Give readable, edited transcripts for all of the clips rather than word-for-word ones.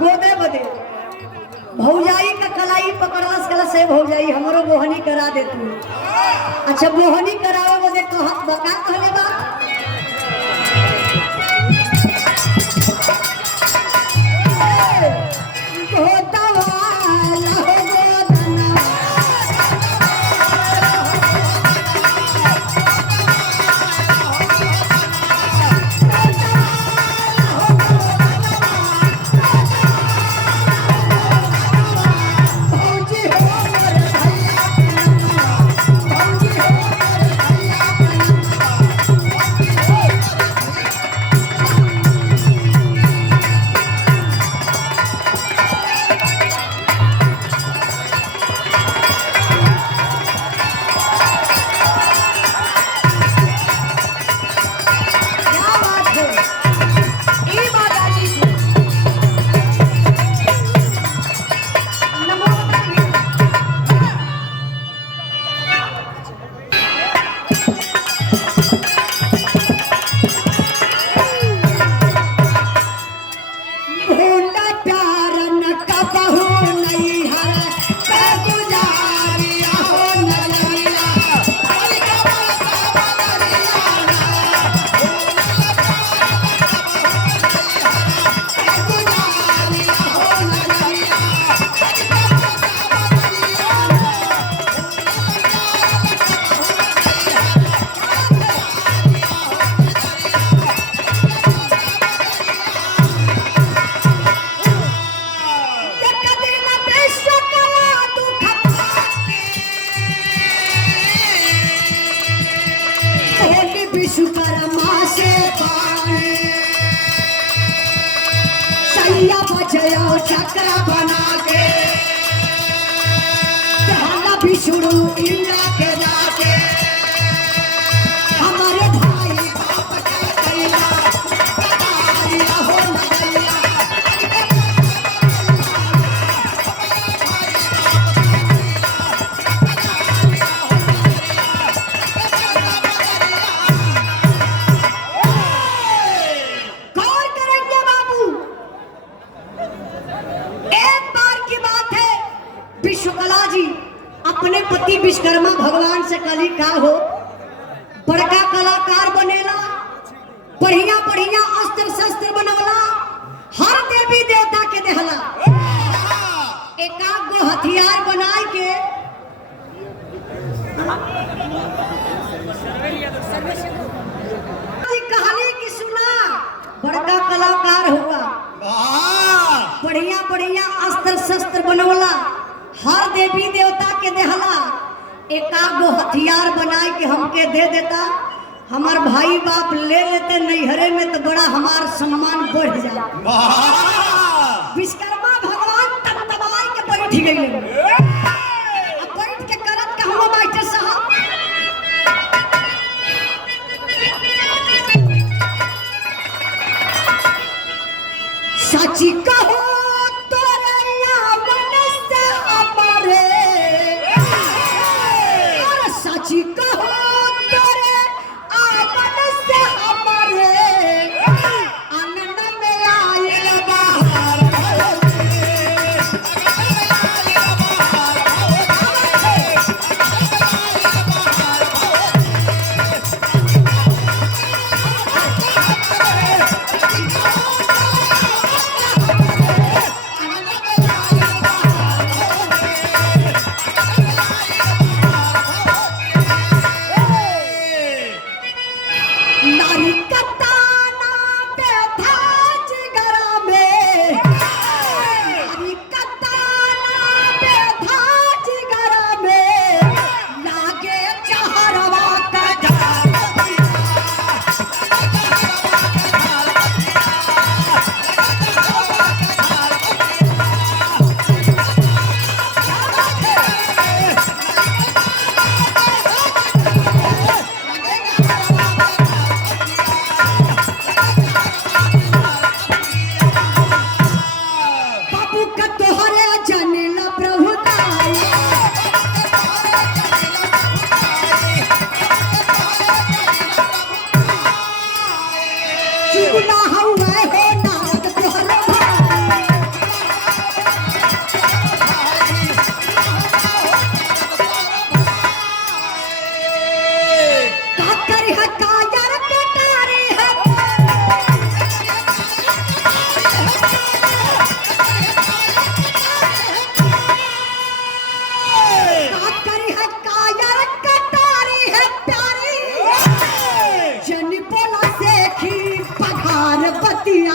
गोदे बदे भौजाई का कलाई पकड़लस कला से भौजाई हमरो बोहनी करा दे तू। अच्छा बोहनी करावे बदे कहत बका कहले बा चक्र बना के शुरू इंद्रा के जाके हमारे भाई बाप के कैला हो नगरिया गौर करेंगे बाबू। एक बार की बात है विश्वकला जी अपने पति विश्वकर्मा भगवान से कली का हो बड़का कलाकार बनेला बढ़िया बढ़िया अस्त्र शस्त्र बनवला हर देवी देवता के देहला एकाक गो हथियार बनाए के कहानी की सुना बड़का कलाकार हुआ बढ़िया बढ़िया अस्त्र शस्त्र बनवला हर देवी देवता के देहला एकाक गो हथियार बनाए के हमके दे देता हमार भाई बाप ले लेते नैहरे में तो बड़ा हमार सम्मान बढ़ जाए। विश्वकर्मा भगवान तब दबाई के बैठ गए अब बैठ के करत के हम बैठे साहब सची कहो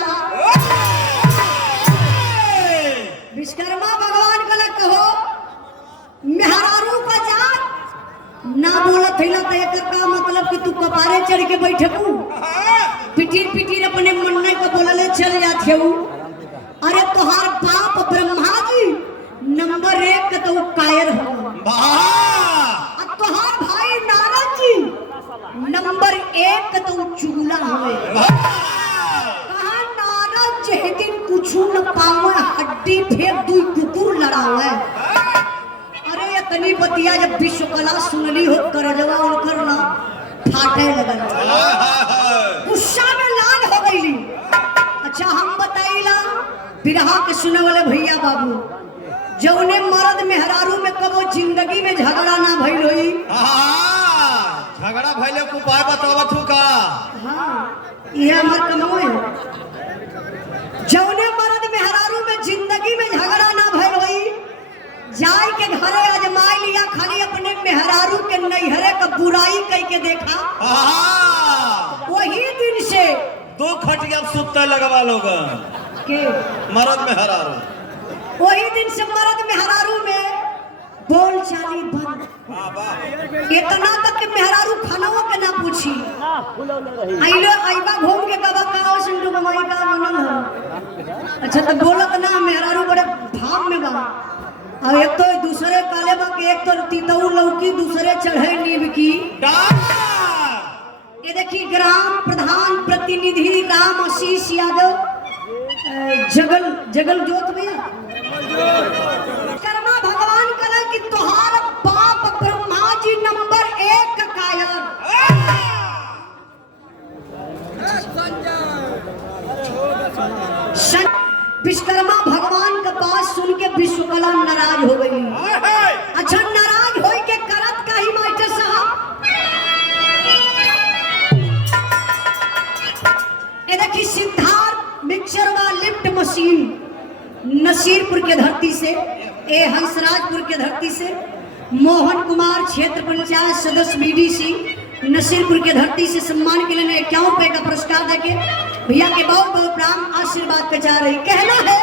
जाला। विश्वकर्मा भगवान का लग कहो मेहरारू का जात ना बोलत है ना तो एकर का मतलब कि तू कपारे चढ़ के बैठबू पिटीर पिटीर अपने मन्ने को बोलले चल जात है। अरे तोहार बाप ब्रह्मा जी नंबर 1 तो कायर हो, अब तोहार भाई नारद जी नंबर 1 तो चुगला हुए। कहा नारद जे दिन कुछ न पावे हड्डी फेंक दू कुकुर लड़ावे। अरे ये तनी बतिया जब विश्वकला सुनली हो कर जवा उनकर ना फाटे लगल, गुस्सा में लाल हो गईली। अच्छा हम बताइला बिरहा के सुने वाले भैया बाबू, जौने मर्द मेहरारू में कबो जिंदगी में झगड़ा ना भइल होई। झगड़ा भइले को उपाय बतावत हूं का? हां ये हमर कमो है। जौने मर्द मेहरारू में जिंदगी में झगड़ा ना भइल होई, जाय के घरे आजमाई लिया, खाली अपने मेहरारू के नैहरे का बुराई कह के देखा। वही दिन से 2 खटिया सुत्ते लगवा लोग के मर्द मेहरारू, वही दिन से मर्द मेहरारू में बोल चाली बंद। इतना तक कि मेहरारू खानाओ के ना पूछी, आइलो आइबा घूम के कबा का सिंधु कमाई का बनल है। अच्छा तो बोलत ना मेहरारू बड़े भाव में बा। अब एक तो दूसरे काले बा के एक तो तीतऊ लौकी दूसरे चढ़े नीब की। ये देखिए ग्राम प्रधान प्रतिनिधि राम आशीष यादव जगल जोत भैया कर्मा भगवान कला की तोहार बाप ब्रह्मा जी नंबर 1 का कायर। विश्वकर्मा भगवान का बात सुन के विश्वकला नाराज हो गई। अच्छा नाराज हो के करत का ही मास्टर साहब, ये देखिए सिद्धार्थ मिक्सर व लिफ्ट मशीन नसीरपुर के धरती से, ए हंसराजपुर के धरती से, मोहन कुमार क्षेत्र पंचायत सदस्य बीडीसी नसीरपुर के धरती से सम्मान के लिए 51 रुपए का पुरस्कार देके भैया के बहुत बहुत प्राण आशीर्वाद पे जा रही। कहना है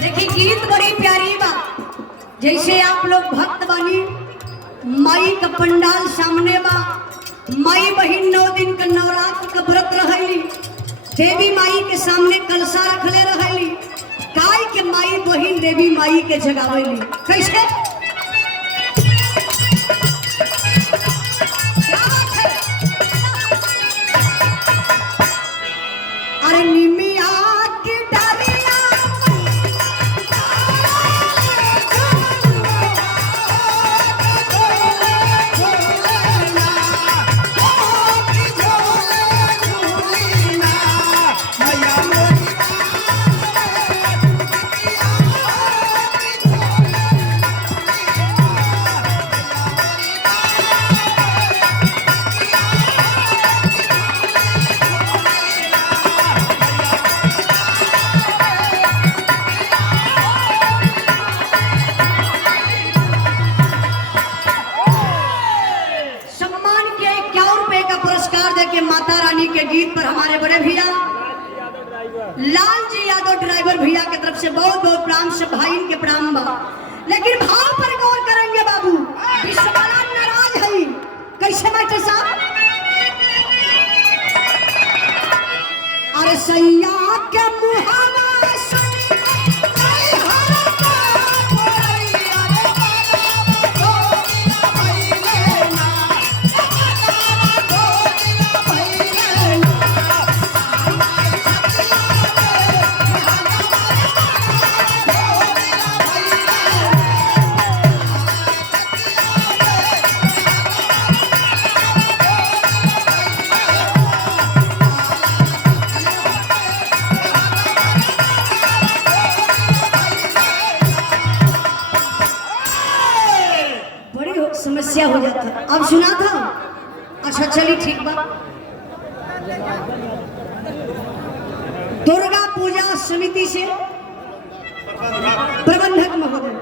देखिए गीत बड़ी प्यारी बा। जैसे आप लोग भक्त बानी, माई का पंडाल सामने बा, माई बहिन 9 दिन का नवरात्र का व्रत रहली, देवी माई के सामने कलशा रखले रहली, काय के माई बहिन देवी माई के जगावेली। कैसे अरे निमिया की डालिया माता रानी के गीत पर हमारे बड़े भैया लाल जी यादव ड्राइवर भैया की तरफ से बहुत बहुत प्राण से भाई के प्राण बा। लेकिन भाव पर गौर करेंगे बाबू, विश्वकला नाराज है। कैसे मास्टर साहब? अरे सैया के मुहावा समस्या हो जाता। अब सुना था? अच्छा चलिए ठीक बा। दुर्गा पूजा समिति से प्रबंधक महोदय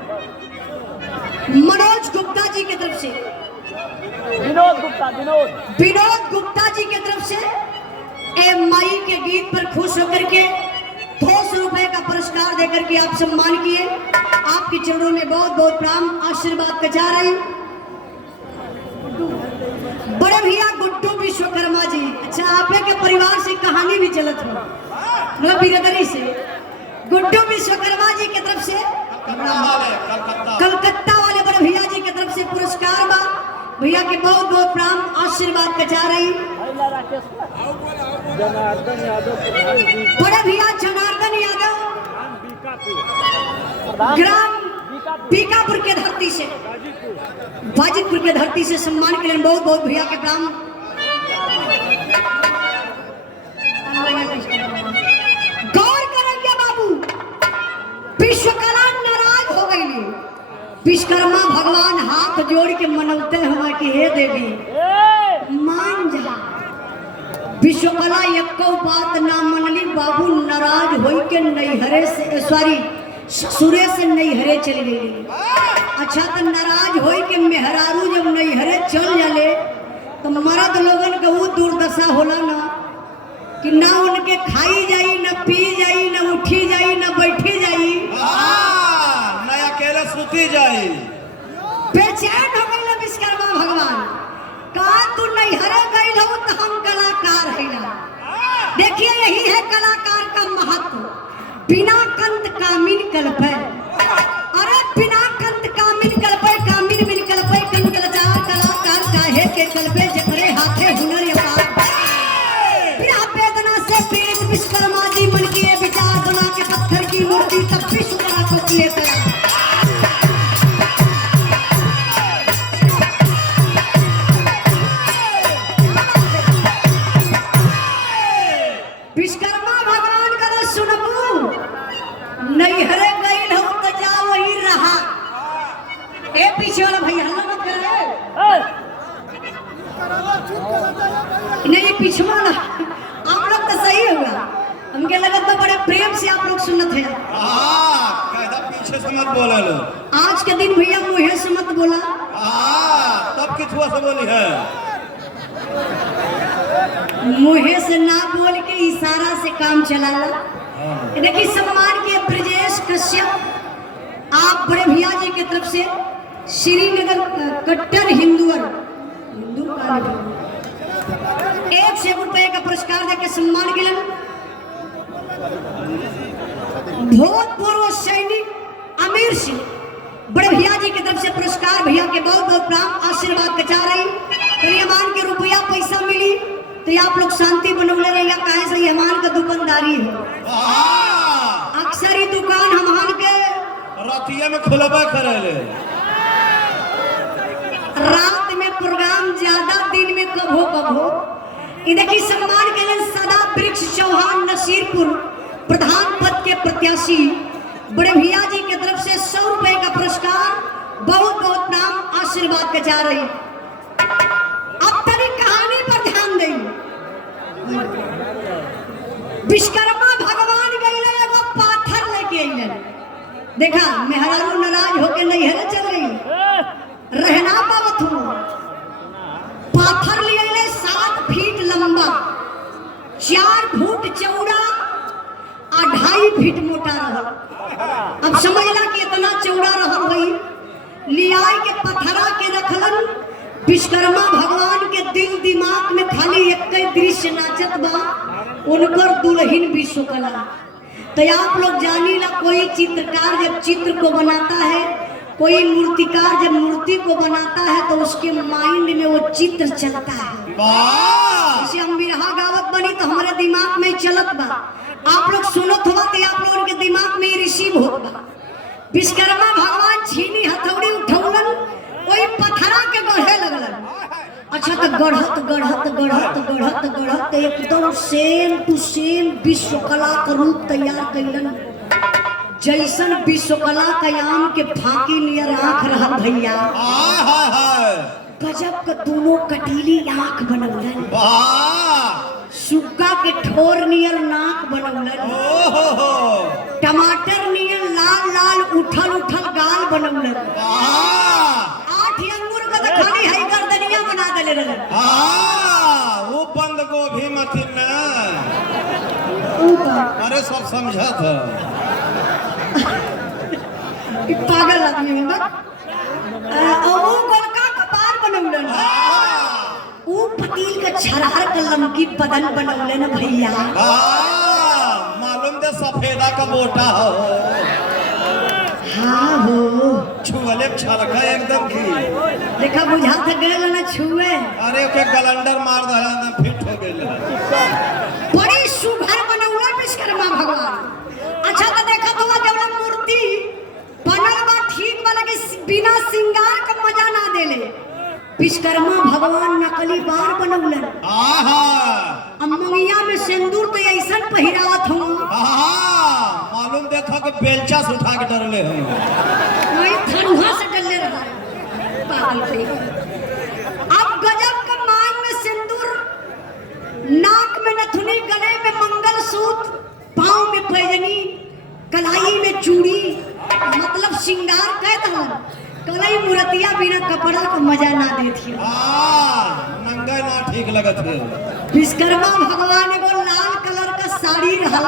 मनोज गुप्ता जी की तरफ से, विनोद गुप्ता जी की तरफ से माई के गीत पर खुश होकर के 200 रुपए का पुरस्कार देकर के आप सम्मान किए। आपके चरणों में बहुत बहुत प्रणाम आशीर्वाद का जा रही। बड़े भैया गुड्डू विश्वकर्मा जी, अच्छा आप के परिवार से कहानी भी चलत हो मतलब बिरदरी से। गुड्डू विश्वकर्मा जी की तरफ से कलकत्ता वाले बड़े भैया जी की तरफ से पुरस्कार बा। भैया के बहुत बहुत प्रणाम आशीर्वाद का जा रही। बड़े भैया जनार्दन यादव ग्राम बीकापुर के धरती से, बाजितपुर के धरती से सम्मान के लिए बहुत बहुत भैया के प्रणाम। गौर करेंगे बाबू, विश्वकर्मा नाराज हो गई। विश्वकर्मा भगवान हाथ जोड़ के मनौते हुआ कि हे देवी मान जा। विश्वकला एको बात ना मनली बाबू, नाराज होई के नैहरे से सॉरी ससुरे से नैहरे चली गई। अच्छा तो नाराज होई के मेहरारू जब नैहरे चल जाले तो मर्द लोगन का वो दुर्दशा होला ना कि ना उनके खाई जाई, ना पी जाई, ना उठी जाई, ना बैठी जाई, ना अकेले सुती जाई। बेचैन हो गई विश्वकर्मा भगवान। कहा तू नैहरे गई हो तो हम कलाकार है ना। देखिए यही है कलाकार का महत्व। बिना कंत कामिन कल्पे, अरे बिना कंत कामिन कल्पे, कामिन मिन कल्पे, कन कलाकार कलाकार काहे के कल्पे, जकरे हाथे हुनर अपार। बिना वेदना से पीड़ित विश्वकर्मा जी मन किए विचार, बना के पत्थर की मूर्ति तब विश्वकर्मा को किए तैयार। विश्वकर्मा भगवान का तो सुनबू, नैहरे गई हो तो जा वही रहा। ए पीछे वाला भैया हल्ला मत करे। नहीं पिछवा ना, आप लोग तो सही होगा। हमके लगा तो बड़े प्रेम से आप लोग सुनत है। कहता पीछे से मत बोला लो। आज के दिन भैया मुँहे से मत बोला। तब किथुआ से बोली है। मुँहे से ना बोल के इशारा से काम चलाला। देखिए सम्मान के ब्रजेश कश्यप आप बड़े भैया जी की तरफ से श्रीनगर कट्टर हिंदुअर 100 रुपए का पुरस्कार देकर सम्मान के लिए। भूतपूर्व सैनिक अमीर सिंह बड़े भैया जी की तरफ से पुरस्कार। भैया के बहुत बहुत प्रणाम आशीर्वाद कचा रही। करियमान के रुपया पैसा मिली तो आप लोग शांति बनौले रहिए। कहे से हमान का दुकानदारी है, अक्सर ही दुकान हमान के रातिया में खुलबा करे। रात में प्रोग्राम ज्यादा, दिन में कब हो। देखिए सम्मान के लिए सदा वृक्ष चौहान नसीरपुर प्रधान पद के प्रत्याशी बड़े भैया जी की तरफ से 100 रुपए का पुरस्कार। बहुत बहुत नाम आशीर्वाद के जा रही। अब तरी कहानी पर ध्यान दें। विश्वकर्मा भगवान गई एगो पाथर लेके अइले। देखा मेहरारू नाराज होके नैहरे चल गई, रहना पावत हूँ। पाथर ले अइले 7 फीट लंबा, 4 फुट चौड़ा, 2.5 फीट मोटा रहल। अब समझला कि इतना चौड़ा रहल भाई। लियाई के पथरा के रखलन। विश्वकर्मा भगवान के दिल दिमाग में खाली एक दृश्य नाचत बा, उनकर दुल्हन विश्वकला। तो आप लोग जानी ला, कोई चित्रकार जब चित्र को बनाता है, कोई मूर्तिकार जब मूर्ति को बनाता है तो उसके माइंड में वो चित्र चलता है। जैसे हम बिरहा गावत बनी तो हमारे दिमाग में चलत बा, आप लोग सुनत हुआ तो आप लोगों के दिमाग में रिसीव होत बा। विश्वकर्मा भगवान छीनी हथौड़ी उठौलन, वही पथरा के गढ़े लगलन। अच्छा तो गढ़त गढ़त गढ़त गढ़त गढ़त एकदम सेम टू सेम विश्वकला का रूप तैयार कैलन। जैसन विश्वकला का आम के फांकी नियर आंख रहा भैया, गजब का दोनों कटीली आंख बनौलन। सुग्गा के ठोर नियर नाक बनौलन। टमाटर नियर लाल लाल उठल उठल गाल बनौले। वाह 8 अंगूर का तो खाली हई गर्दनिया बना देले रहे। वो बंद गोभी मथिन न। ऊपर अरे सब समझा था। ई पागल आदमी है बा। ओ गोलका कपार बनौले। ऊ पतील का छरार कलम की बदन बनौले न भैया। मालूम दे सफेदा का मोटा हो। हाँ हो छुअले छलका एकदम की। देखा बुझा था गए ना छुए। अरे ओके गलंडर मार दला ना फिट हो गेल। बड़ी सुघर बनौला विश्वकर्मा भगवान। अच्छा तो देखा तो जब मूर्ति बनल बा ठीक वाला के बिना श्रृंगार का मजा ना देले। विश्वकर्मा भगवान नकली बार बनौलन। आहा अमंगिया में सिंदूर तो ऐसा पहिरावत हो। मालूम देखो कि बेलचा से उठा के डरले हो। वही ठंडा से डरले रहा पागल पे। अब गजब का मांग में सिंदूर, नाक में नथुनी, गले में मंगलसूत्र, पांव में पैजनी, कलाई में चूड़ी, मतलब श्रृंगार कहता हूँ। कलाई मूर्तियां बिना कपड़ा का मजा ना देती। नंगा ना ठीक लगत है। विश्वकर्मा भगवान एगो लाल कलर का साड़ी रहल,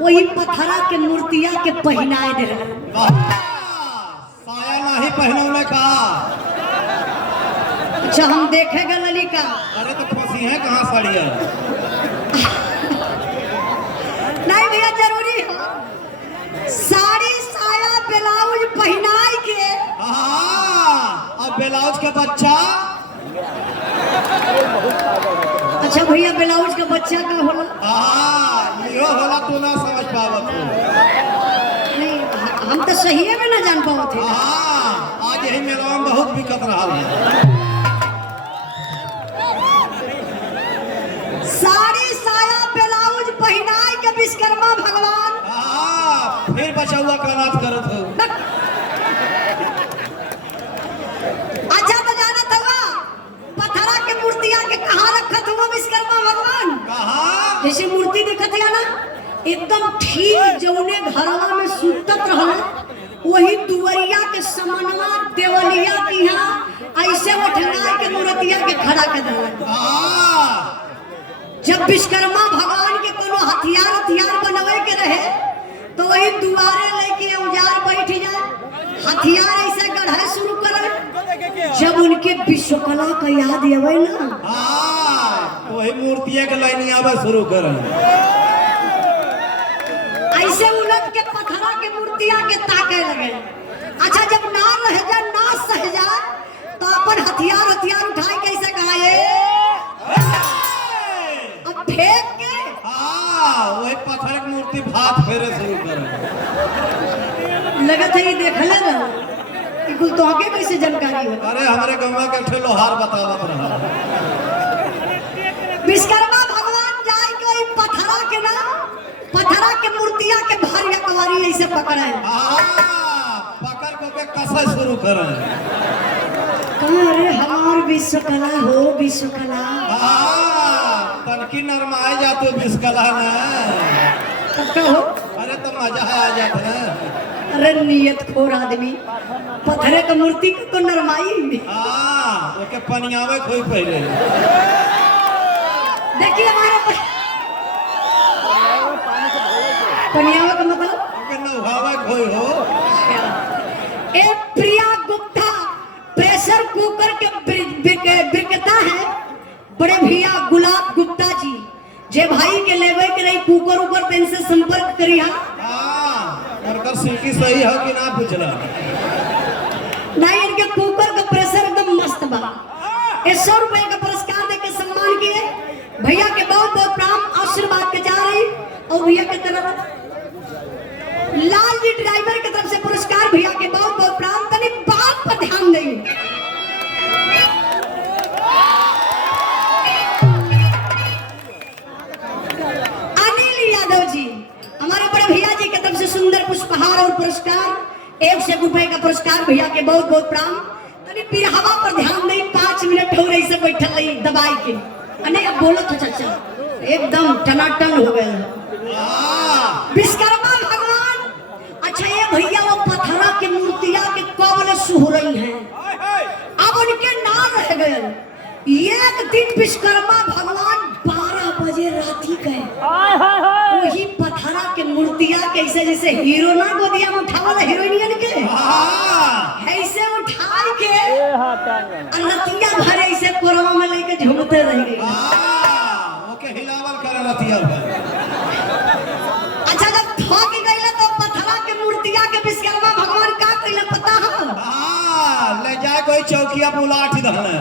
वही पत्थरा के मूर्तियां के पहनाए दे रहल। साया नहीं पहनौने का। अच्छा हम देखेगा ललिका। अरे तो फंसी है कहाँ साड़ियाँ। नहीं भैया जरूरी है साड़ी साया ब्लाउज पहनाई के। अब ब्लाउज का बच्चा। अच्छा भैया ब्लाउज का बच्चा का होला। यो होला तू ना समझ पावत हो। नहीं हम तो सही में ना जान पावत थे। आज यही मेला में बहुत दिक्कत रहा है। साड़ी साया ब्लाउज पहनाई के विश्वकर्मा भगवान फिर बचा हुआ का नाच करत हो। अच्छा तो जाना था पत्थरा के मूर्तियां के कहाँ रखत हुआ विश्वकर्मा भगवान। कहाँ जैसे मूर्ति दिखत है ना एकदम ठीक जौने घरवा में सुतत रहल वही दुवरिया के समनवा देवलिया की यहाँ ऐसे उठना के मूर्तिया के खड़ा कर दिया। जब विश्वकर्मा भगवान के कोनो हथियार बनवे के रहे तो वही दुआरे लेके औजार बैठ जाए, हथियार ऐसे गढ़ाई शुरू करे। जब उनके विश्वकला का याद आवे ना वही मूर्तियां के लाइन आवे शुरू कर। ऐसे उलट के पत्थरा के मूर्तियां के ताके लगे। अच्छा जब ना रह जा ना सह जा तो अपन हथियार उठाए कैसे कहा अब फेंक के वही पत्थर की मूर्ति भात फेरे शुरू कर। लगत है ये देखले ना कि कुल तो आगे कैसे जानकारी हो। अरे हमारे गंगा के ठे लोहार बतावत रहा। विश्वकर्मा भगवान जाए के वही पत्थरा के मूर्तियां के भारी कवारी ऐसे पकड़े। पकड़ को के कसा शुरू करे। अरे हमार विश्वकला हो विश्वकला। तनकी नरमाए जाते विश्वकला ना। तब का हो अरे तो मजा आ जाता है। अरे नियत खोर आदमी पत्थरे का मूर्ति को नरमाई। ओके पनियावे कोई पहले। देखिए हमारे पनियावा का मतलब नौहावा कोई हो। एक प्रिया गुप्ता प्रेशर कुकर के बिकता है बड़े भैया गुलाब गुप्ता जी जे भाई के लेवे के रही कुकर ऊपर पेन से संपर्क करिया। कर सीटी सही है कि ना पूछला। नहीं इनके कुकर का प्रेशर एकदम मस्त बा। 100 रुपए का पुरस्कार देके सम्मान किए भैया के बहुत बहुत प्रणाम आशीर्वाद के जा रही। और भैया के तरफ लाल जी ड्राइवर की तरफ से पुरस्कार भैया के बहुत बहुत प्रणाम। तनी बात पर ध्यान दें। अनिल यादव जी हमारे बड़े भैया जी की तरफ से सुंदर पुष्पहार और पुरस्कार 100 रुपए का पुरस्कार भैया के बहुत बहुत प्रणाम। तनी पिरहवा पर ध्यान दें। 5 मिनट हो रही से बैठल रही दबाई के। अने अब बोलो तो चाचा एकदम टनाटन हो गए विश्वकर्मा भगवान। अच्छा ये भैया गए। एक दिन विश्वकर्मा भगवान 12 बजे राती गए, वही पथरा के मूर्तिया कैसे जैसे हीरो ना गोदिया में उठावल हीरोइनियन के ऐसे उठा के नतिया भर ऐसे कोरवा में लेके झूमते रह गई। ओके हिलावल करे रतिया। अच्छा जब थक गई तो पथरा के मूर्तिया के विश्वकर्मा भगवान का कइले पता है? ले जा कोई चौकिया बुलाठ दहले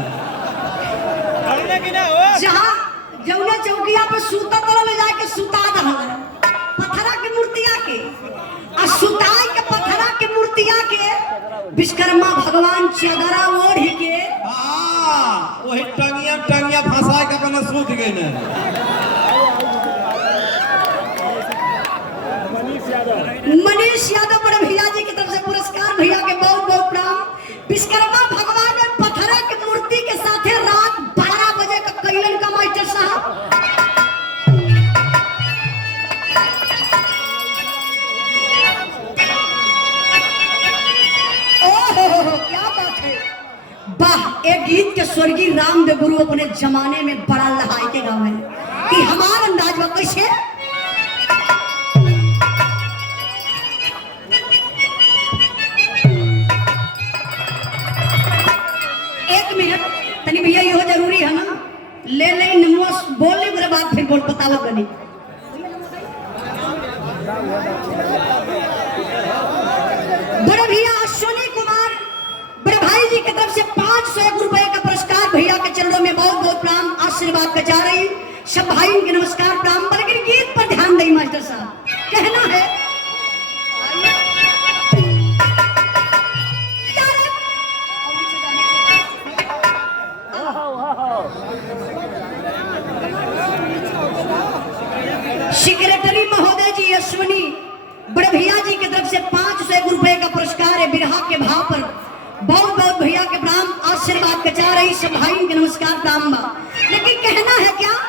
जहाँ जौने चौकिया पे सूता तोरा ले जाके सुता दहले पथरा के मूर्तिया के आ सुताई के पथरा के मूर्तिया के विश्वकर्मा भगवान चदरा ओढ़ के वही टंगिया टंगिया फंसा के अपने सूत गई ने। मनीष यादव बड़े भैया जी की तरफ से पुरस्कार, भैया के बहुत बहुत प्रणाम। विश्वकर्मा भगवान ने पथरा की मूर्ति के साथ रात 12 बजे का कैलन का मास्टर साहब ओहो क्या बात है, वाह। एक गीत के स्वर्गीय रामदेव गुरु अपने जमाने में बड़ा लहाई के गावे कि हमारा अंदाज में कैसे तनी भैया यो जरूरी है ना, ले ले नमो बोलने के बाद फिर बोल बतावा कनी। बड़े भैया अश्विनी कुमार बड़े भाई जी की तरफ से 501 रुपए का पुरस्कार, भैया के चरणों में बहुत बहुत प्रणाम आशीर्वाद का जा रही सब भाई के नमस्कार प्रणाम। बल्कि गीत पर ध्यान दें मास्टर साहब, कहना है सेक्रेटरी महोदय जी अश्विनी बड़े भैया जी की तरफ से 501 रुपए का पुरस्कार है बिरहा के भाव पर। बहुत बहुत भैया के प्रणाम आशीर्वाद का जा रही सब भाई के नमस्कार प्रणाम। लेकिन कहना है क्या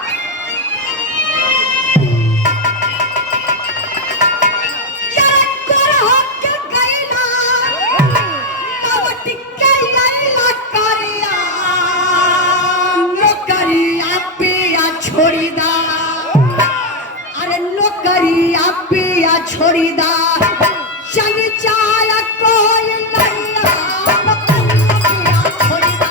छोड़ी दा चल जाया कोई लल्ला छोड़ी दा।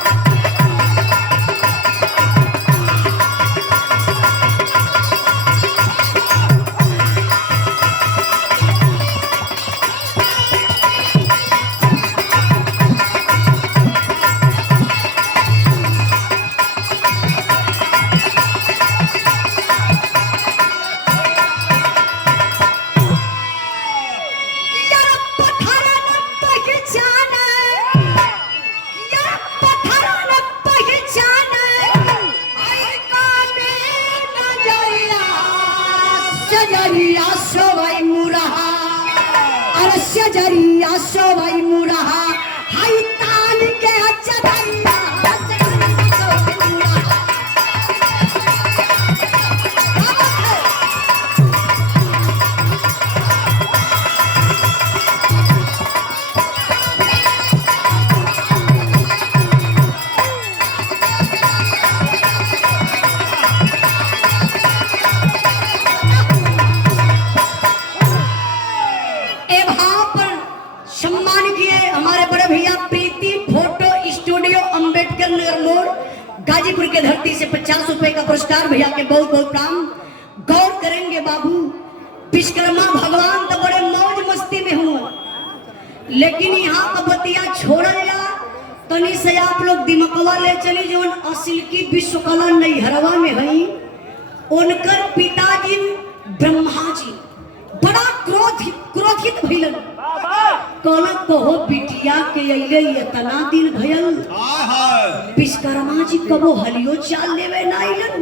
जरिया सोवाई मुरहा हाई तान के चदरिया गाजीपुर के धरती से 50 रुपए का पुरस्कार, भैया के बहुत बहुत प्रणाम। गौर करेंगे बाबू, विश्वकर्मा भगवान तो बड़े मौज मस्ती में हुआ, लेकिन यहाँ का बतिया छोड़ल जा तनी से आप लोग दिमकवा ले चली जो असिल की विश्वकला नैहरवा में हई। उनकर पिताजी ब्रह्मा जी बड़ा क्रोधित भइलन, कहला कहो बिटिया के अइले इतना दिन भयल विश्वकर्मा जी कबो हलियो चाल लेवे ना आइलन।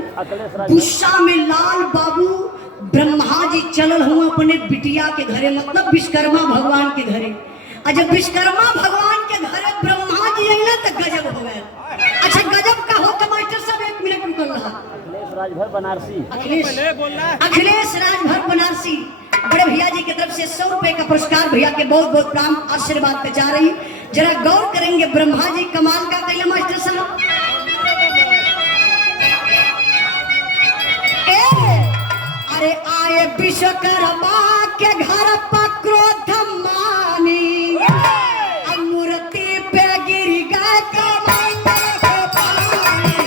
गुस्सा में लाल बाबू ब्रह्मा जी चलल हुआ अपने बिटिया के घरे, मतलब विश्वकर्मा भगवान के घरे। और जब विश्वकर्मा भगवान के घरे ब्रह्मा जी अइले तो गजब हो गए। अच्छा गजब का हो तो मास्टर साहब 1 मिनट रुकल रहा। अखिलेश राजभर बनारसी बड़े भैया जी की तरफ से 100 रुपए का पुरस्कार, भैया के बहुत बहुत प्रणाम आशीर्वाद पे जा रही। जरा गौर करेंगे ब्रह्मा जी कमाल का कैले मास्टर साहब। विश्वकर्मा के घर पर क्रोध मानी मूर्ति पे गिर गए कमंडल के पानी।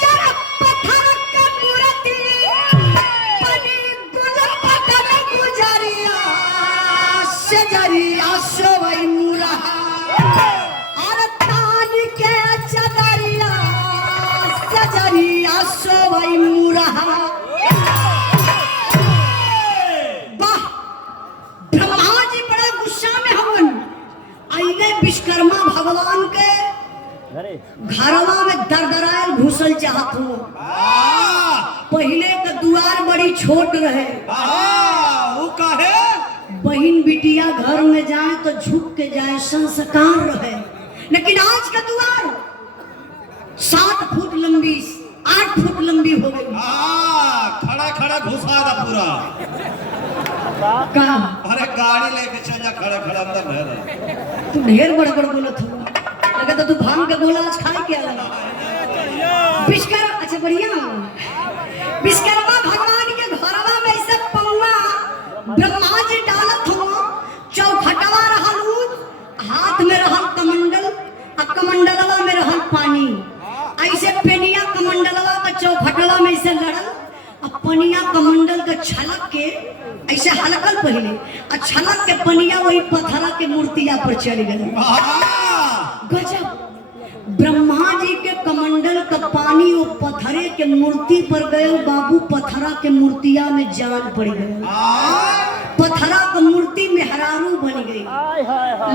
जरा पत्थर के मूर्ति बनी गुलबत में गुजरिया सजरिया सोई मुरहा और तान के चदरिया सजरिया सोई मुरहा। वाह ब्रह्मा जी बड़ा गुस्सा में हवन आइले विश्वकर्मा भगवान के घरवा में दरदरायल घुसल चाहत हो। पहले के द्वार बड़ी छोट रहे वो काहे बहन बिटिया घर में जाए तो झुक के जाए संस्कार रहे, लेकिन आज का द्वार 7 फुट लंबी 8 फुट लंबी हो गई। खड़ा खड़ा घुसा दा पूरा का अरे गाड़ी लेके चल जा खड़ा खड़ा अंदर रह। तू ढेर बड़बड़ बोलत हो, लगा तो तू भांग के गोला आज खाए के आला। विश्वकर्मा अच्छा बढ़िया विश्वकर्मा भगवान के घरवा में ऐसे पौवा ब्रह्मा जी डालत हो। चौखटवा रहल ऊद, हाथ में रहल कमंडल आ कमंडलवा में रहल पानी। ऐसे पेनिया कमंडलवा का चौखटवा में ऐसे लड़ल आ पनिया कमंडल का छलक के ऐसे हलकल पहले आ छलक के पनिया वही पत्थरा के मूर्तिया पर चढ़ गई। गजब ब्रह्मा जी के कमंडल का पानी वो पत्थरे के मूर्ति पर गए। बाबू पत्थरा के मूर्तिया में जान पड़ गए। पत्थरा का मूर्ति मेहरारू बन गई,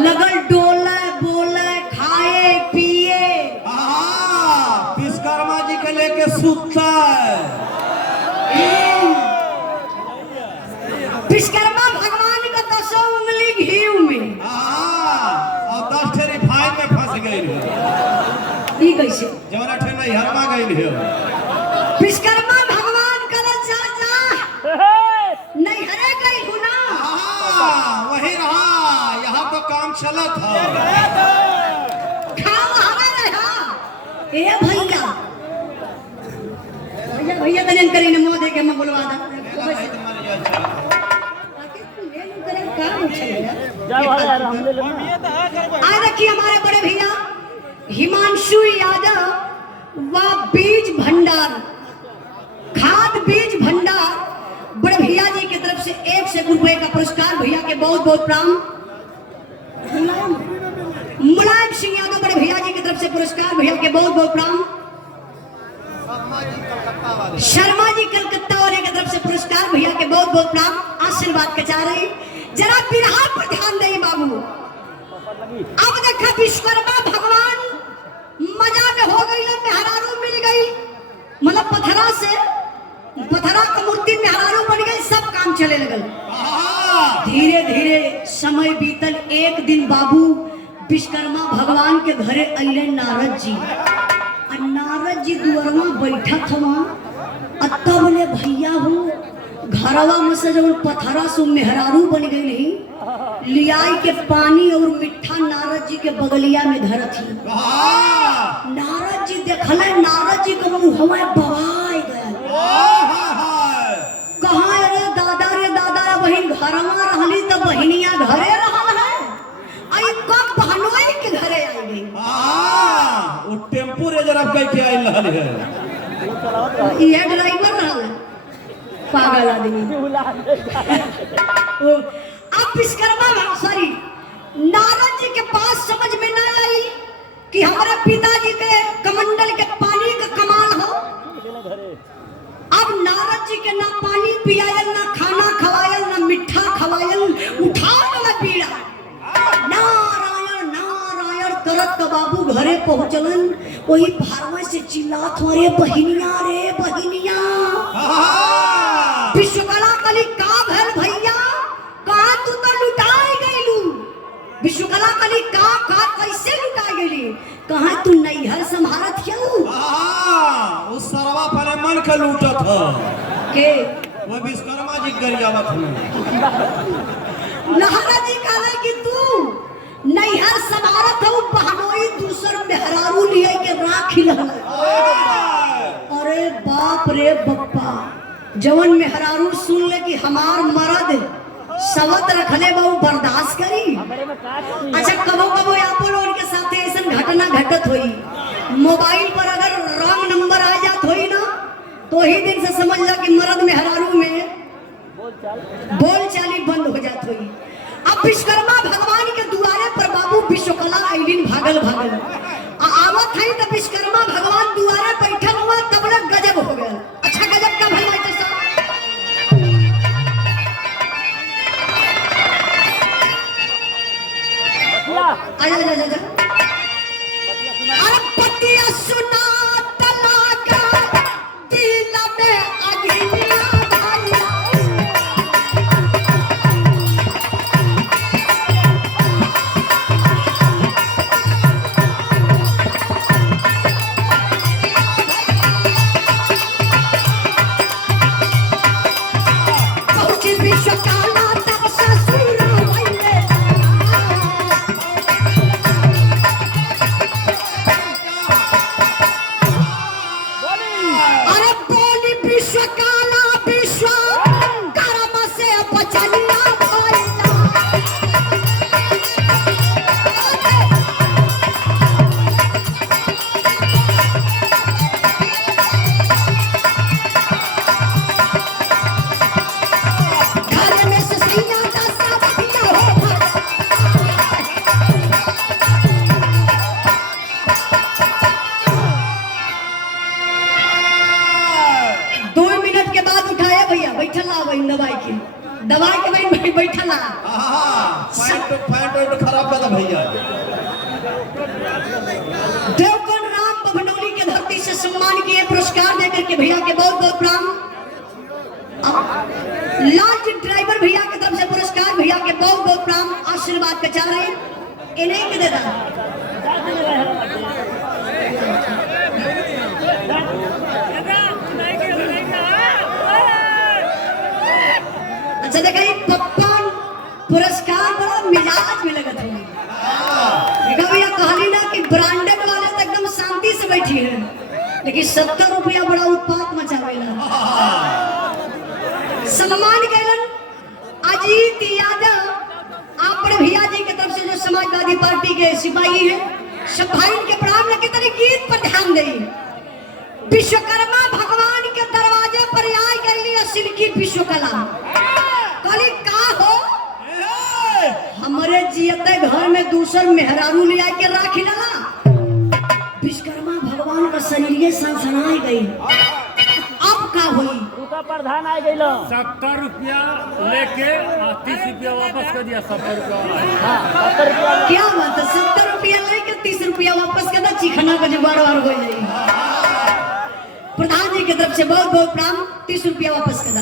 लगल डोले बोले खाए पिए। विश्वकर्मा जी के लेके सुतता विश्वकर्मा भगवान का 10 उंगली घी में और 10 ठे रिफाइन में फंस गई। ई कैसे जवना ठे नहीं हरमा गई है। विश्वकर्मा भगवान कल जा नहीं हरे गई हूं ना। वही रहा, यहाँ तो काम चला था। ए भैया भैया भैया तने करे न मोह दे के मैं बुलवा दा। आज देखिए हमारे बड़े भैया हिमांशु यादव व बीज भंडार खाद बीज भंडार बड़े भैया जी की तरफ से 1 रुपए का पुरस्कार। भैया के बहुत बहुत प्रणाम। मुलायम सिंह यादव बड़े भैया जी की तरफ से पुरस्कार। भैया के बहुत बहुत प्रणाम। शर्मा जी कलकत्ता वाले की तरफ से पुरस्कार। भैया के बहुत बहुत प्रणाम। आशीर्वाद के चाह रही जरा बिरहा पर ध्यान दें बाबू। अब देखा विश्वकर्मा भगवान मजा में हो गई, मेहरारू मिल गई, मतलब पत्थरा का मूर्ति मेहरारू बन गई, सब काम चले लगल। धीरे धीरे समय बीतल। एक दिन बाबू विश्वकर्मा भगवान के घरे अइले नारद जी। नारद जी दुआरवा बैठा था। तब ले भैया हो घरवा में से जब पत्थरा से मेहरारू बन गई नहीं लियाई के पानी और मिठा नारद जी के बगलिया में धरती। नारद जी देखले, नारद जी के मुंहवा बवाई गया। कहाँ रे दादा बहन घरवा रहली तो बहनिया घरे रहल है। आई कब बहनोई के घरे आई गई। वो टेम्पू रिजर्व करके आइल रहल है। ये ड्राइवर रहल पागल आदमी। अब विश्वकर्मा सॉरी नारद जी के पास समझ में न आई कि हमारे पिताजी के कमंडल के पानी का कमाल हो। अब नारद जी के ना पानी पियायल, ना खाना खवायल, ना मिठा खवायल, उठाओ ना पीड़ा। नारायण नारायण करत का बाबू घरे पहुंचलन। वही भारवा से चिल्लात हो, रे बहिनिया। विश्वकला कली का भल भैया, कहा तू तो लुटाई गईलू। विश्वकला कली का कैसे लुटा गईली, कहा तू नैहर संभारत क्यों। उस सरवा पर मन के लूटत हो के वो विश्वकर्मा जी गरियावत हो। नारद जी कहा कि तू नैहर समारत हो बहनोई दूसर मेहरारू लिए के राखी लहला। अरे बाप रे बप्पा, जवन मेहरारू सुन ले कि हमार मर्द सवत रखले बहु बर्दाश्त करी। अच्छा कबो कबो आपो लोगन के साथ ऐसा घटना घटत होई, मोबाइल पर अगर रॉन्ग नंबर आ जात होई ना तो ही दिन से समझ जा कि मर्द मेहरारू में बोलचाली बंद हो जात हुई। अब विश्वकर्मा भगवान के दुआरे पर बाबू विश्वकला आइलिन भागल भागल आवत है तो विश्वकर्मा भगवान दुआरे बैठल हुआ तब लग गजब हो गया। अच्छा गजब का भला है साहब, आजा अरे पतिया सुना तलाक दिल में अगिला भाई। विश्वकाला तब ससुर भइले। अरे बोली विश्वकाला विश्व कर्म से बचनिया भइला। घर में से सैया का साथिया हो। 2 मिनट के बाद उठाया भैया, बैठल ला वही दवाई के वही बैठल ला। पैंट खराब कर भैया। देवगन राम बभनौली के धरती से सम्मान किए, पुरस्कार देकर के भैया के बहुत बहुत प्रणाम। लाल ड्राइवर भैया की तरफ से पुरस्कार, भैया के बहुत बहुत प्रणाम, आशीर्वाद के चाह रहे इन्हें के देता। अच्छा देखा पप्पा पुरस्कार बड़ा मिजाज में लगत है। देखा भैया कहली ना कि ब्रांडेड वाले तो एकदम शांति से बैठी है, लेकिन 70 रुपया बड़ा उत्पात मचावेला। सम्मान कैलन अजीत यादव आप बड़े भैया जी की तरफ से जो समाजवादी पार्टी के सिपाही हैं, सब भाई के प्रणाम। लेकिन तरी गीत पर ध्यान दें। विश्वकर्मा भगवान के दरवाजे पर आई गई असिल की विश्वकला कली का हो हमारे जियते घर में दूसर मेहरारू ले आके राखी लला। विश्वकर्मा भगवान का शरीर सनसनाई गई। अब का हुई प्रधान आ गई 70 रुपया लेके 30 रुपया वापस कर दिया। 70 रुपया क्या बात है, 70 रुपया लेके 30 रुपया वापस कर दा। चिखना का जुगाड़ वार हो जाए। प्रधान जी की तरफ से बहुत बहुत प्रणाम, 30 रुपया वापस कर दा।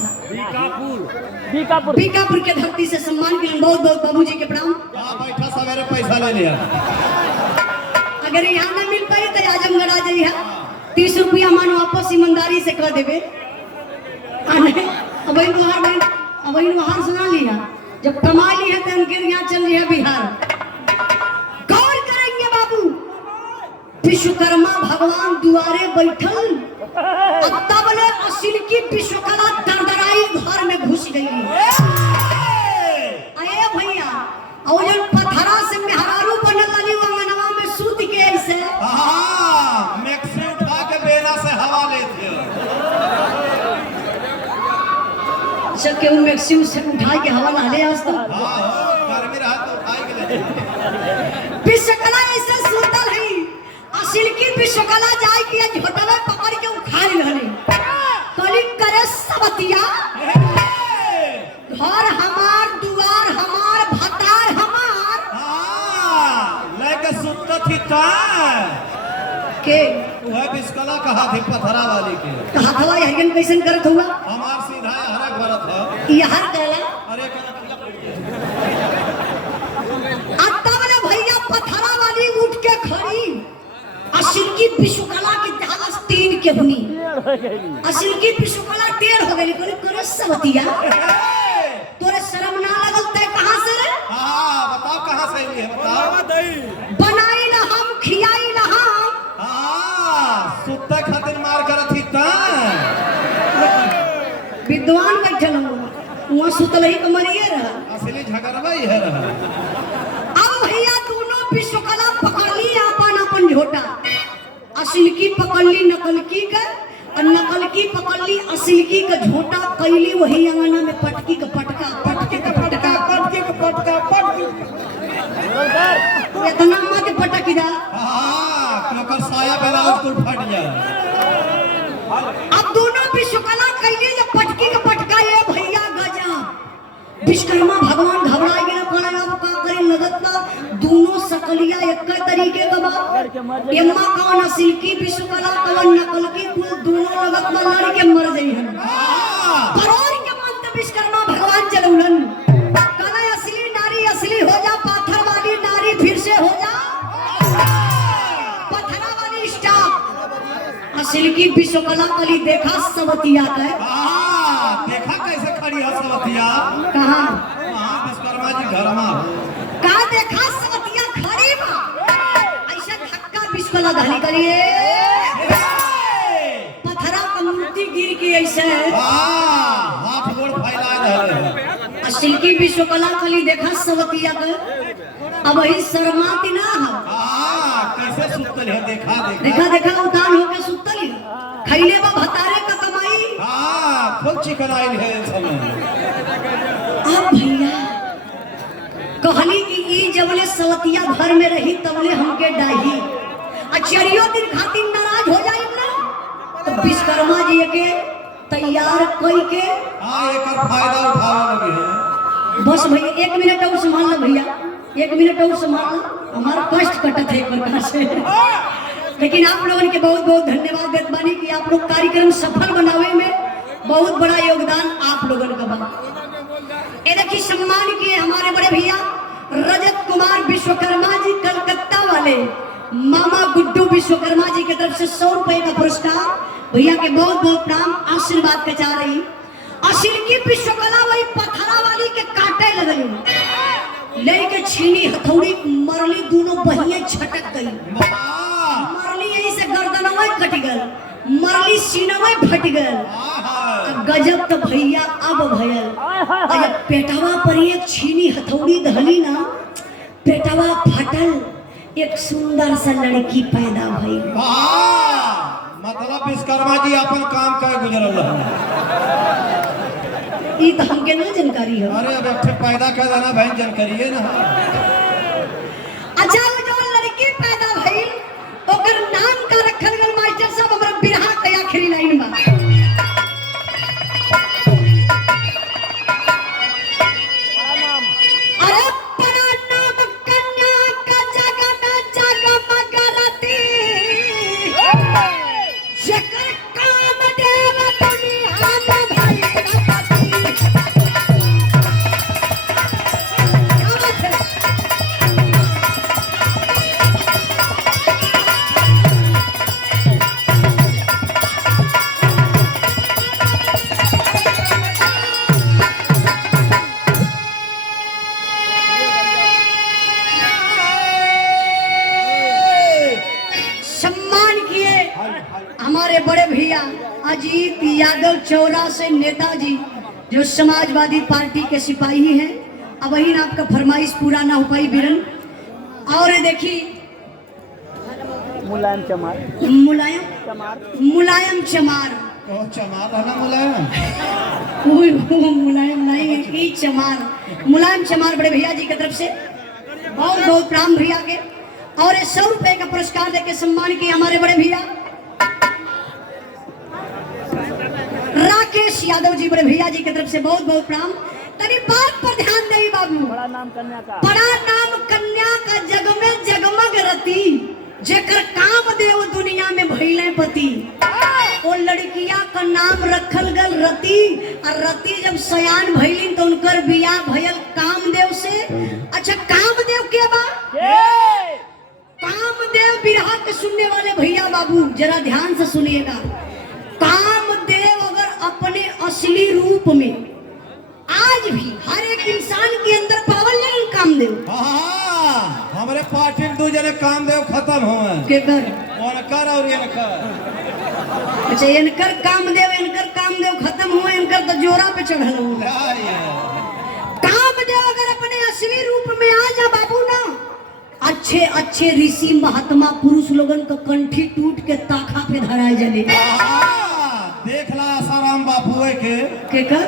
बीकापुर के धरती से सम्मान के लिए बहुत बहुत बाबू जी के प्रणाम। बैठा सवेरे पैसा ले लिया। अगर यहाँ न मिल पाई तो आजमगढ़ आ जाइए। 30 रुपया मान वापस ईमानदारी से कर देवे। अब वहाँ सुना लिया, जब कमा ली है तो उनके यहाँ चल रही है बिहार। गौर करेंगे बाबू, विश्वकर्मा भगवान दुआरे बैठल तब ले असिल की विश्वकला दरदराई घर में घुस गई। अरे भैया और जो पत्थरा से मेहरारू बनल वाली अंगनवा में सूत के ऐसे मैक्सी उठा के बेना से हवा लेते हो। अच्छा क्यों मैक्सी से उठा के हवा ला ले आज तो गर्मी रहा तो उठाई के ले। विश्वकला ऐसे सूतल है, असिल की विश्वकला जाए कि झोटवा पकड़ के उखाड़ रहले। कली करे सबतिया घर हमार, दुआर हमार, भतार हमार। लेके सुत्ता थी ता के वह बिस्कला कहा थी पथरा वाली के। कहा हवा हरियन कैसन करत हुआ हमार सीधा हरक भरत है। ये हर कहला अरे आता वाला भैया पथरा वाली उठ के खड़ी। असिल की विश्वकला की धास 3 के हुनी। असिल की विश्वकला 1.5 हो गई। कोई करे सबतिया तोरे शर्म ना लगल ते कहां से रे? बताओ कहां से है बताओ। दिन मार करत थी ता विद्वान बैठल हूँ वहाँ सुतल ही कमरिए रहा। असली झगड़वा ही है रहा। अब भैया दोनों विश्वकला पकड़ ली अपन अपन झोटा, असिल की पकड़ ली नकल की का, और नकल की पकड़ ली असिल की का झोटा, कैली वही अंगना में पटकी का पटका, पटके का पटका, पटके का पटका, पटकी इतना मत पटकी दा। क्योंकि साया ब्लाउज तो फट जाए। अब दोनों विश्वकला कैली जब पटकी का पटका ये भैया गजब। विश्वकर्मा भगवान घबराए गए कहले अब का करे लगत ना दोनों सकलिया एक तरीके का बा। एम्मा कौन असिल की विश्वकला कौन नकल की कुल दोनों लगत ना लड़ के मर गई हैं। करोड़ के मंत्र विश्वकर्मा भगवान चलौलन कहले असली नारी असली हो जा, पाथर वाली नारी फिर से हो जा, पथरा वाली स्टॉप। असिल की विश्वकला कली देखा सवतिया का देखा कैसे खड़ी है सवतिया। कहाँ विश्वकर्मा जी घर में का देखा सवतिया खड़ी बा। ऐसा धक्का विश्वकला धली करिए पथरा का मूर्ति गिर के ऐसे हाथ गोड़ फैला रहे। असिल की विश्वकला कली देखा सवतिया का अब वही शर्माती ना हो। कैसे सुतल है देखा देखा देखा उतान होके सुतल ही खैले बा भतारे का कमाई। खूब चिकन आयल है समय। अब भैया कहली कि ई जबले सवतिया घर में रही तबले हमके डाही अचरियो दिन खातिर नाराज हो जाई ना तो विश्वकर्मा जी के तैयार कई के एकर फायदा उठावे लगे हैं। बस भैया 1 मिनट और संभाल लो भैया, 1 मिनट और संभाल लो, हमारा कष्ट कटत है एक प्रकार से। लेकिन आप लोगों के बहुत बहुत धन्यवाद देत बानी कि आप लोग कार्यक्रम सफल बनावे में बहुत बड़ा योगदान आप लोगों का बा। ये देखिए सम्मान किए हमारे बड़े भैया रजत कुमार विश्वकर्मा जी कलकत्ता वाले मामा गुड्डू विश्वकर्मा जी की तरफ से 100 रुपए का पुरस्कार भैया के बहुत बहुत प्रणाम आशीर्वाद के चाह रही। असिल की विश्वकला वही पथरा वाली के काटे लगली लेके छीनी हथौड़ी मरली दोनों बहिए छटक गई। मरली यही से गर्दनवा कट गल, मरली सीनवा फट गल। गजब तो भैया अब भयल जब पेटवा पर एक छीनी हथौड़ी धली ना पेटवा फटल एक सुंदर सा लड़की पैदा भई। मतलब विश्वकर्मा जी अपन काम कर गुजरल है। ये तो हमके ना जानकारी है। अरे अब एक पैदा कर देना बहन जानकारी है ना। अच्छा वो जो लड़की पैदा भई ओकर नाम का रखल गल मास्टर साहब हमरा बिरहा के आखिरी लाइन बा। अरे परा नाम कन्या का जगन जगमग रती जेकर काम देव दुनिया में भई रखती। क्या बात है? सम्मान किए हमारे बड़े भैया अजीत यादव चौरा से नेताजी जो समाजवादी पार्टी के सिपाही हैं। अब वही ना आपका फरमाइश पूरा ना हो पाई बिरन। और देखिए मुलायम चमार मुलायम मुलायम चमार चमार है ना मुलायम। वो मुलायम नहीं है कि चमार मुलायम चमार बड़े भैया जी की तरफ से बहुत बहुत प्रणाम भैया के। और 100 रुपए का पुरस्कार देके सम्मान किए हमारे बड़े भैया राकेश यादव जी बड़े भैया जी की तरफ से बहुत बहुत प्रणाम। तनी बात पर ध्यान दे बाबू। बड़ा नाम कन्या का बड़ा नाम कन्या का जग में जगमग रती जेकर काम देव दुनिया में भइले पति। वो लड़किया का नाम रखल गल रति और रति जब सयान भइलिन तो उनकर बियाह भयल कामदेव से। अच्छा कामदेव के बा कामदेव बिरहा के सुनने वाले भैया बाबू जरा ध्यान से सुनिएगा। कामदेव अगर अपने असली रूप में आज भी हर एक इंसान के अंदर पावल नहीं कामदेव। हमारे पार्टी में 2 जने कामदेव खत्म हुए के कर और इनकर अच्छा इनकर कामदेव खत्म हुआ, इनकर तो जोरा पे चढ़ल हुआ। कामदेव अगर अपने असली रूप में आ जा बाबू ना, अच्छे अच्छे ऋषि महात्मा पुरुष लोगन का कंठी टूट के ताखा पे धराए जले। देख ला आसाराम बापू के कर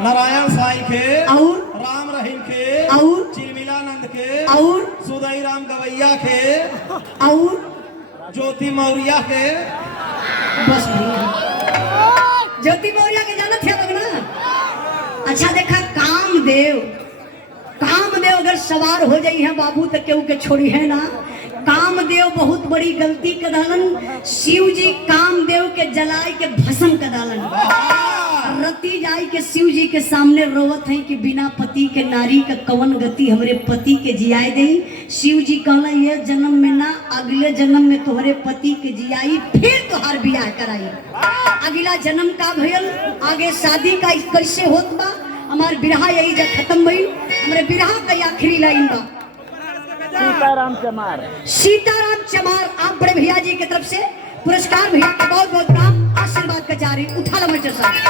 नारायण साई के और राम रहीम के और चिलमिलानंद के और सुदई राम गवैया के और ज्योति मौर्या के। बस भैया ज्योति मौर्या के जानत है लोग ना। अच्छा देखा कामदेव अगर सवार हो जाई है बाबू तो केहू के छोड़ी है ना। कामदेव बहुत बड़ी गलती कर डालन। शिव जी कामदेव के जलाए के भस्म कर डालन। रति जाई के शिव जी के सामने रोवत है कि बिना पति के नारी का कवन गति हमरे पति के जियाए दई। शिव जी कहला ये जन्म में ना अगले जन्म में तोहरे पति के जियाई, फिर तोहार बियाह कराई। अगला जन्म का भयल, आगे शादी का कैसे होत बा। हमार बिरहा यही जब खत्म भई। हमारे बिरहा का आखिरी लाइन बा सीताराम चमार। सीताराम चमार आप बड़े भैया जी की तरफ से पुरस्कार भैया का बहुत बहुत प्रणाम, आशीर्वाद का जारी। उठा लो मेरे साथ।